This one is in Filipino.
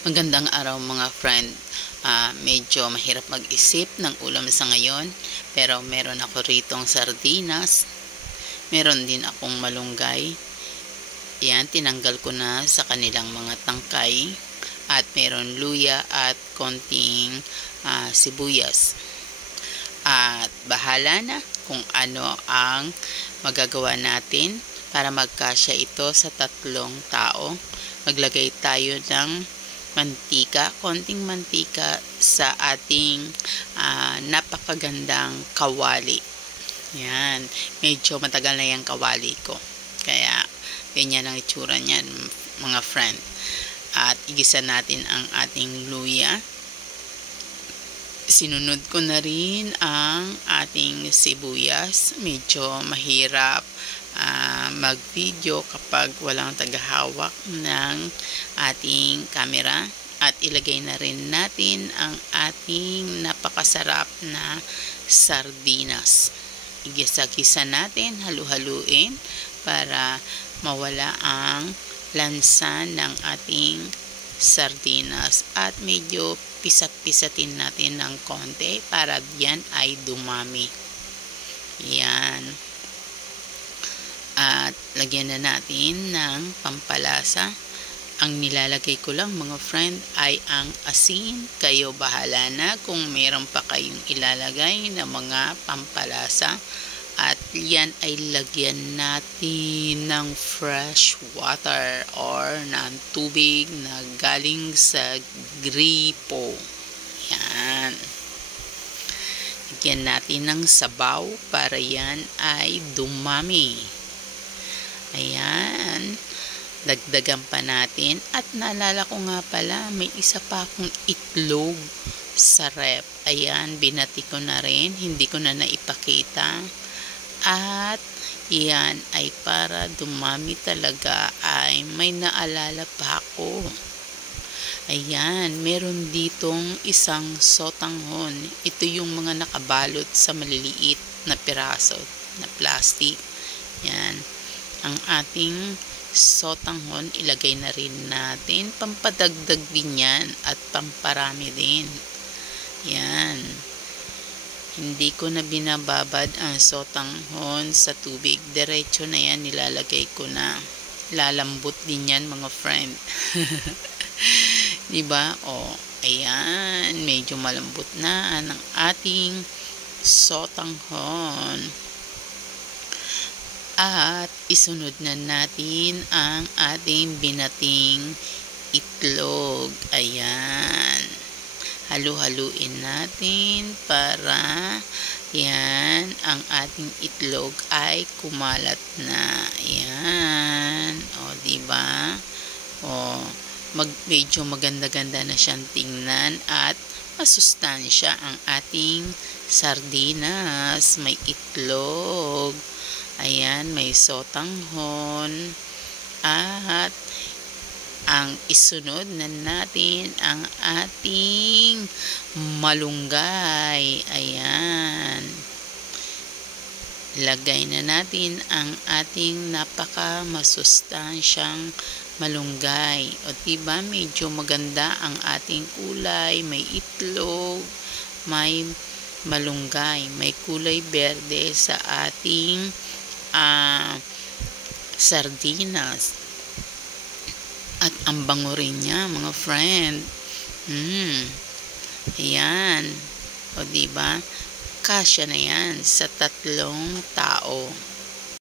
Magandang araw mga friend. Medyo mahirap mag-isip ng ulam sa ngayon, pero meron ako ritong sardinas. Meron din akong malunggay. Yan, tinanggal ko na sa kanilang mga tangkay. At meron luya at konting sibuyas. At bahala na kung ano ang magagawa natin para magkasya ito sa 3 tao. Maglagay tayo ng mantika, konting mantika sa ating napakagandang kawali. Yan, medyo matagal na yung kawali ko. Kaya, ganyan ang itsura niyan, mga friend. At igisa natin ang ating luya. Sinunod ko na rin ang ating sibuyas. Medyo mahirap mag-video kapag walang tagahawak ng ating camera. At ilagay na rin natin ang ating napakasarap na sardinas. Igisa-gisa natin, halu-haluin para mawala ang lansa ng ating sardinas. At medyo pisat-pisatin natin ng konti para yan ay dumami. Yan. At lagyan na natin ng pampalasa. Ang nilalagay ko lang mga friend ay ang asin. Kayo bahala na kung meron pa kayong ilalagay na mga pampalasa. At yan ay lagyan natin ng fresh water or ng tubig na galing sa gripo. Yan. Lagyan natin ng sabaw para yan ay dumami. Ayan. Dagdagan pa natin. At naalala ko nga pala, may isa pa akong itlog sa rep. Ayan, binati ko na rin. Hindi ko na naipakita. At yan ay para dumami talaga ay may naalala pa ako. Ayan, meron ditong isang sotanghon. Ito yung mga nakabalot sa maliliit na piraso na plastic. Yan. Ang ating sotanghon, ilagay na rin natin. Pampadagdag din yan at pamparami din. Yan. Hindi ko na binababad ang sotanghon sa tubig. Diretso na yan, nilalagay ko na. Lalambot din yan mga friend. Diba? O, ayan. Medyo malambot na ang ating sotanghon. At isunod na natin ang ating binating itlog. Ayan. Halu-haluin natin para yan ang ating itlog ay kumalat na. Ayan. O, diba? O, medyo maganda-ganda na siyang tingnan at masustansya ang ating sardinas. May itlog. Ayan, may sotanghon. At ang isunod na natin ang ating malunggay. Ayan. Lagay na natin ang ating napaka masustansyang malunggay. O diba, medyo maganda ang ating kulay. May itlog, may malunggay, may kulay berde sa ating sardinas. At ang bango rin niya mga friend. Ayan. O diba? Kasya na yan sa 3 tao.